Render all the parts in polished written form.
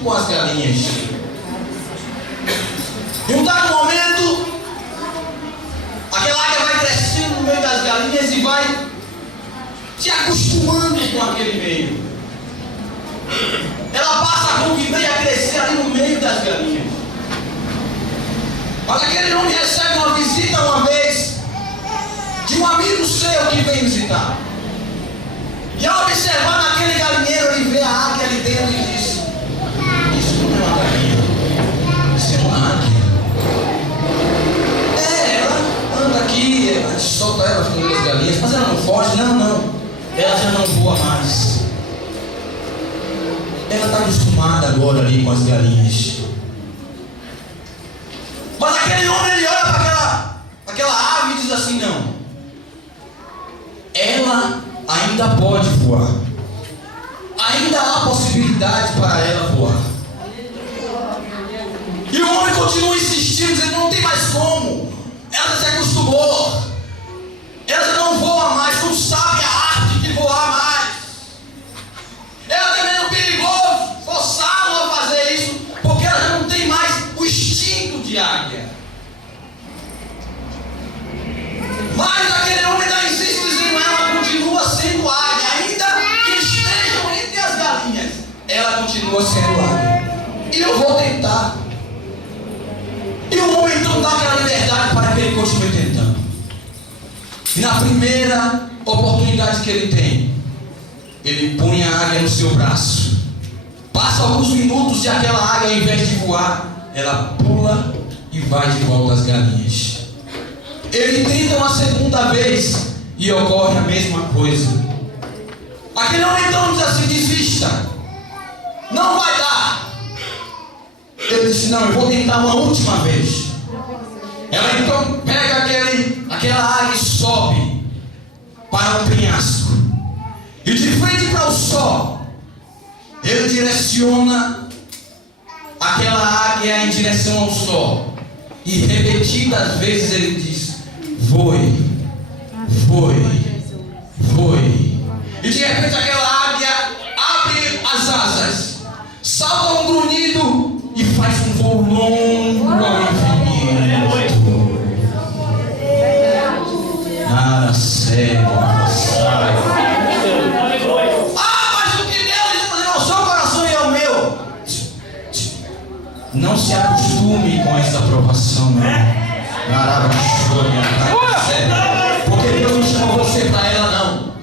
junto com as galinhas. Em um dado momento, aquela águia vai crescendo no meio das galinhas e vai se acostumando com aquele meio. Ela passa a conviver e a crescer ali no meio das galinhas. Mas aquele homem recebe uma visita uma vez de um amigo seu que vem visitar. E ao observar naquele galinheiro, ele vê a águia ali dentro e diz: isso não é uma galinha, isso é uma águia. Ela anda aqui, a gente solta ela com as galinhas, mas ela não foge, não. Ela já não voa mais. Ela está acostumada agora ali com as galinhas. Mas aquele homem, ele olha para aquela ave e diz assim: não, ela ainda pode voar. Ainda há possibilidade para ela voar. E o homem continua insistindo, dizendo: não tem mais como. Ela se acostumou. Ela já não voa mais, não sabe a arte de voar mais. Ela também é perigoso forçá-la a fazer isso, porque ela já não tem mais o instinto de águia. Mas aquele homem da insiste dizendo: ela continua sendo águia, ainda que estejam entre as galinhas, ela continua sendo águia. E eu vou tentar. E o homem então dá aquela liberdade para que ele continue tentando. E na primeira oportunidade que ele tem, ele põe a águia no seu braço. Passa alguns minutos e aquela águia, ao invés de voar, ela pula e vai de volta às galinhas. Ele tenta uma segunda vez e ocorre a mesma coisa. Aquele homem então diz assim: desista, não vai dar. Ele disse: não, eu vou tentar uma última vez. Ela então pega aquela águia e sobe para um penhasco. E de frente para o sol, ele direciona aquela águia em direção ao sol. E repetidas vezes ele diz: voe, voe, voe. E de repente aquela águia abre as asas, salta um grunhido e faz um voo longo ao infinito. Nada sério, sai. Mas o que Deus está fazendo ao seu coração e ao meu? Não se acostume com essa aprovação, não. Porque Deus não chamou você para ela, não.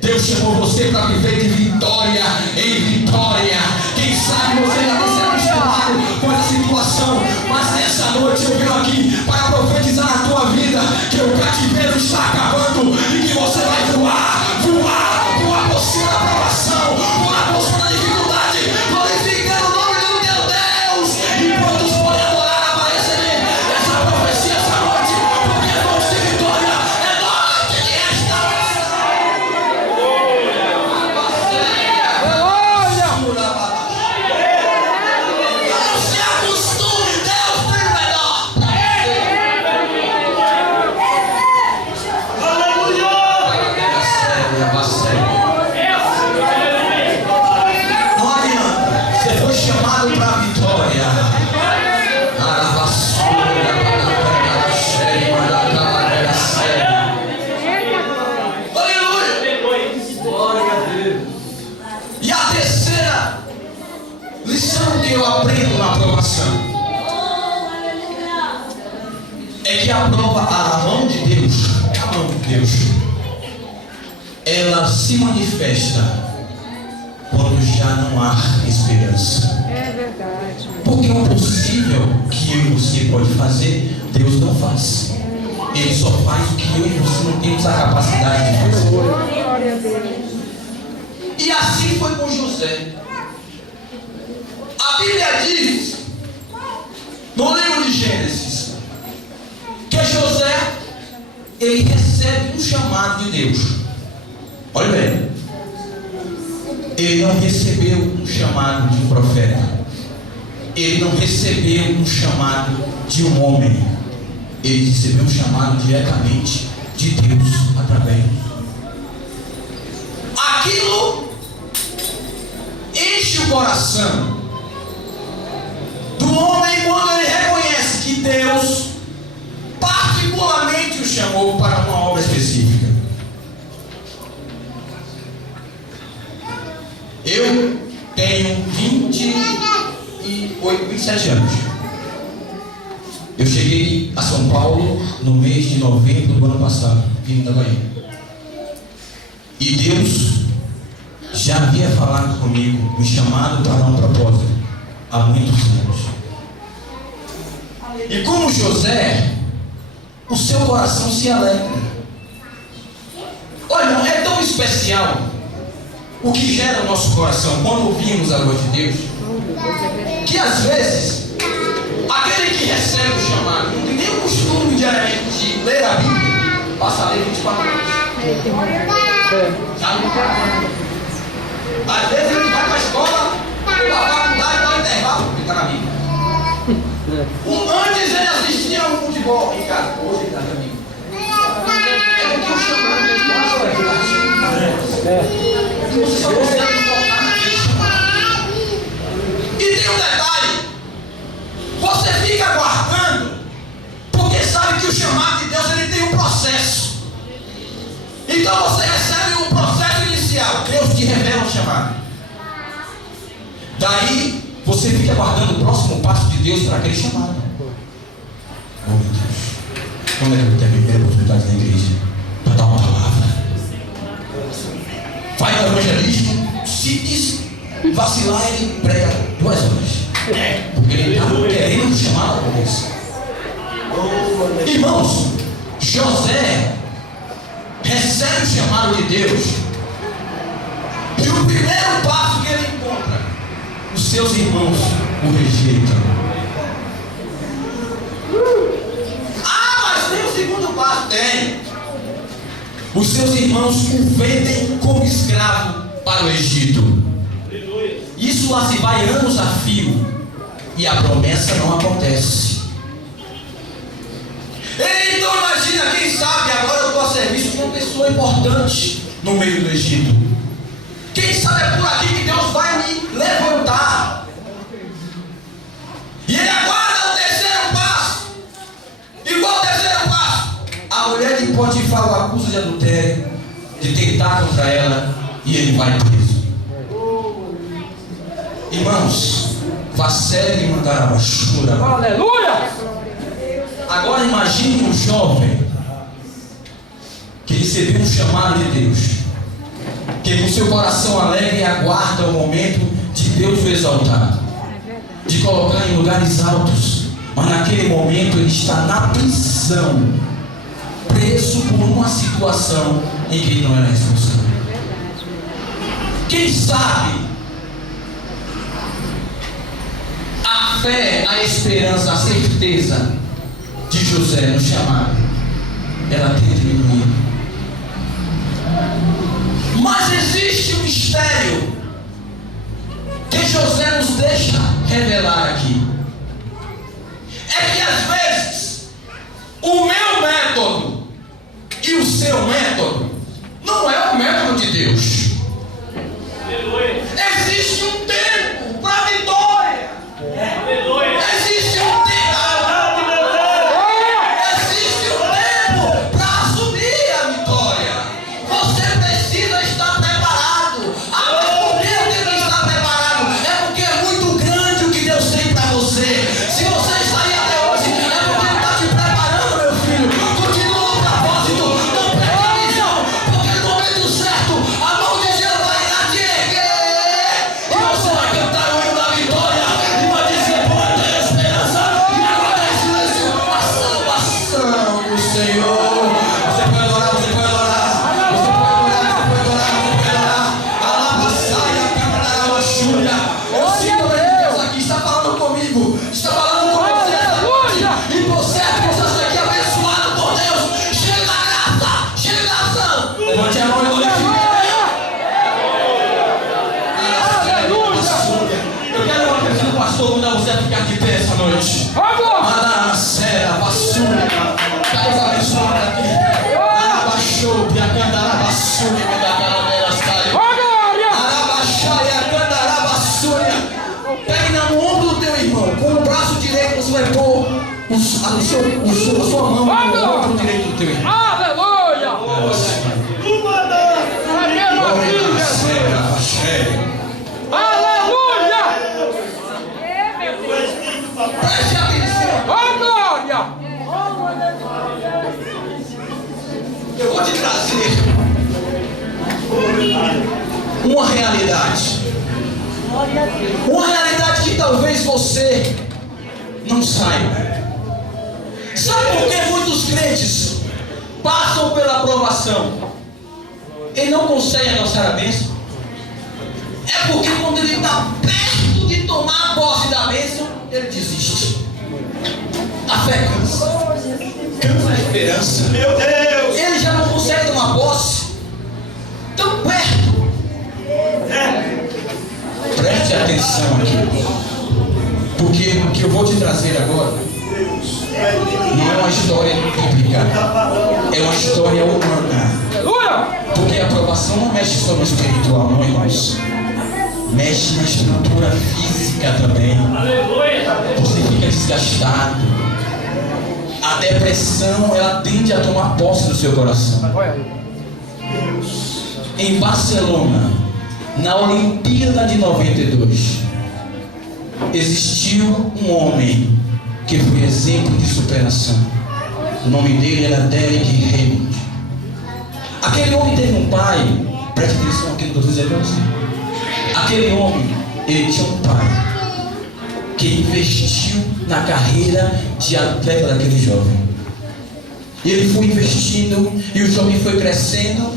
Deus chamou você para viver de vitória em vitória. Quem sabe você já tem se acostumado com essa situação, mas nessa noite eu venho aqui para profetizar na tua vida que o cativeiro está acabando e que você vai voar, voar, voar por cima da aprovação, voar por cima da dificuldade, glorificando o nome do teu Deus. E quantos podem adorar para receber essa profecia essa noite? Porque é noite de vitória, é noite de restauração. Não se acostume, Deus tem o melhor. Não adianta, você foi chamado para a vitória. Aleluia. E a terceira lição que eu aprendo na aprovação é que a mão de Deus, ela se manifesta quando já não há esperança. É verdade. Porque o possível que eu e você pode fazer, Deus não faz. Ele só faz o que eu e você não temos a capacidade de fazer. Glória a Deus. E assim foi com José. A Bíblia diz, no livro de Gênesis, que José, ele recebe um chamado de Deus. Olha bem, ele não recebeu um chamado de um profeta. Ele não recebeu um chamado de um homem. Ele recebeu um chamado diretamente de Deus através. Aquilo enche o coração chamou para uma obra específica. Eu tenho 27 anos. Eu cheguei a São Paulo no mês de novembro do ano passado, vindo da Bahia. E Deus já havia falado comigo, me chamado para um propósito há muitos anos. E como José, o seu coração se alegra. Olha, irmão, é tão especial o que gera o nosso coração quando ouvimos a voz de Deus, que às vezes aquele que recebe o chamado não tem nem o costume diariamente de ler a Bíblia, passa a ler 24 horas. Sabe? Às vezes ele vai para a escola, ou para a faculdade, para o intervalo, porque está na Bíblia. Antes ele assistia um futebol em casa, hoje ele está na Bíblia. É porque o chamado de Deus você só consegue focar naquele chamado. E tem um detalhe: você fica aguardando, porque sabe que o chamado de Deus ele tem um processo. Então você recebe um processo inicial, Deus te revela o chamado. Daí você fica aguardando o próximo passo de Deus para aquele chamado. Oh meu Deus, quando é que eu tenho a primeira oportunidade na igreja para dar uma palavra? Vai no evangelismo, se vacilar, ele prega 2 horas. Porque ele está querendo chamar a cabeça. Irmãos, José recebe o chamado de Deus. E o primeiro passo que ele encontra, os seus irmãos o rejeitam. Mas tem o segundo passo? Tem. Os seus irmãos o vendem como escravo para o Egito. Isso lá se vai anos a fio e a promessa não acontece. Então imagina, quem sabe agora eu estou a serviço de uma pessoa importante no meio do Egito. Quem sabe é por aqui que Deus vai me levantar. E ele aguarda o terceiro passo. E qual o terceiro passo? A mulher de Potifar o acusa de adultério, de tentar contra ela, e ele vai preso. Irmãos, Vacere e Mandarabachura. Aleluia! Agora imagine um jovem que recebeu um chamado de Deus, que com seu coração alegre aguarda o momento de Deus o exaltar, de colocar em lugares altos, mas naquele momento ele está na prisão, preso por uma situação em que ele não era responsável. Quem sabe a fé, a esperança, a certeza de José no chamado, ela tem diminuído. Mas existe um mistério que José nos deixa revelar aqui. É que às vezes o meu método e o seu método não é o método de Deus. Existe um tempo para a vitória. Existe um tempo. Existe um tempo para assumir a vitória. Você precisa estar preparado. Mas por que eu tenho que estar preparado? É porque é muito grande o que Deus tem para você. Se você está aí até hoje, é porque Ele está te preparando, meu filho. Continua o propósito, não perca a visão, porque no momento certo a mão de Jeová irá te erguer e você vai cantar o hino da vitória e vai dizer: pode ter esperança, e agora é silêncio, a salvação do Senhor. Você pode adorar, você pode adorar, você pode adorar, você pode adorar, você pode adorar. Alabaçaia, Camarabachúria. Eu sinto a Deus aqui, está falando comigo, está falando com você esta noite. E você é pessoa aqui abençoado por Deus. Chega na graça, chega na ação. Levante a mão e glorifique. Eu quero uma pessoa do pastor mandar você ficar de pé essa noite. Manacera, Bassúria, Deus abençoado aqui. Arabachou, Piacandarabassúria, Piacandarabassúria. Arabaxaia, Candarabassúria. Pegue no ombro do teu irmão, com o braço direito você vai pôr a sua mão no ombro direito do teu irmão. uma realidade. Uma realidade que talvez você não saiba. Sabe por que muitos crentes passam pela aprovação e não conseguem alcançar a bênção? É porque quando ele está perto de tomar a posse da bênção, ele desiste. A fé cansa. Cansa a esperança. Meu Deus! Ele já não consegue tomar posse. Tão perto. Preste atenção aqui. Porque o que eu vou te trazer agora não é uma história bíblica. É uma história humana. Porque a aprovação não mexe só no espiritual, não, irmãos. Mexe na estrutura física também. Você fica desgastado. A depressão, ela tende a tomar posse do seu coração. Em Barcelona, na Olimpíada de 92, existiu um homem que foi exemplo de superação. O nome dele era Derek Raymond. Aquele homem teve um pai. Preste atenção aqui no que eu vou dizer para você. Aquele homem, ele tinha um pai que investiu na carreira de atleta daquele jovem. E ele foi investindo, e o jovem foi crescendo,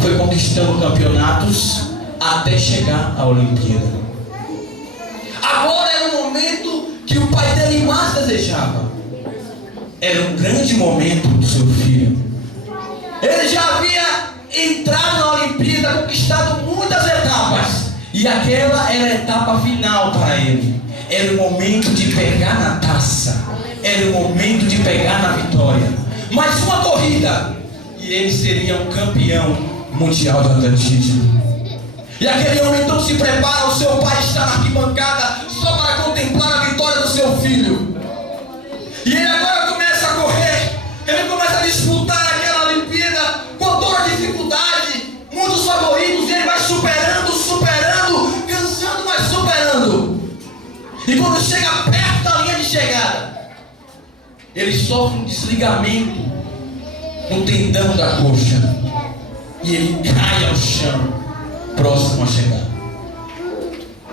foi conquistando campeonatos até chegar à Olimpíada. Agora era o momento que o pai dele mais desejava. Era um grande momento do seu filho. Ele já havia entrado na Olimpíada, conquistado muitas etapas, e aquela era a etapa final para ele. Era o momento de pegar na taça, era o momento de pegar na vitória. Mais uma corrida e ele seria um campeão mundial de atletismo. E aquele homem então se prepara, o seu pai está na arquibancada só para contemplar a vitória do seu filho. E ele agora começa a correr, ele começa a disputar aquela Olimpíada com toda a dificuldade, muitos favoritos, e ele vai superando, cansando, mas superando. E quando chega perto da linha de chegada, ele sofre um desligamento no tendão da coxa e ele cai ao chão, próximo a chegar.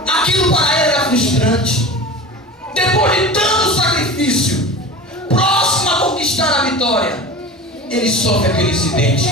Aquilo para ele era frustrante. Depois de tanto sacrifício, próximo a conquistar a vitória, ele sofre aquele incidente.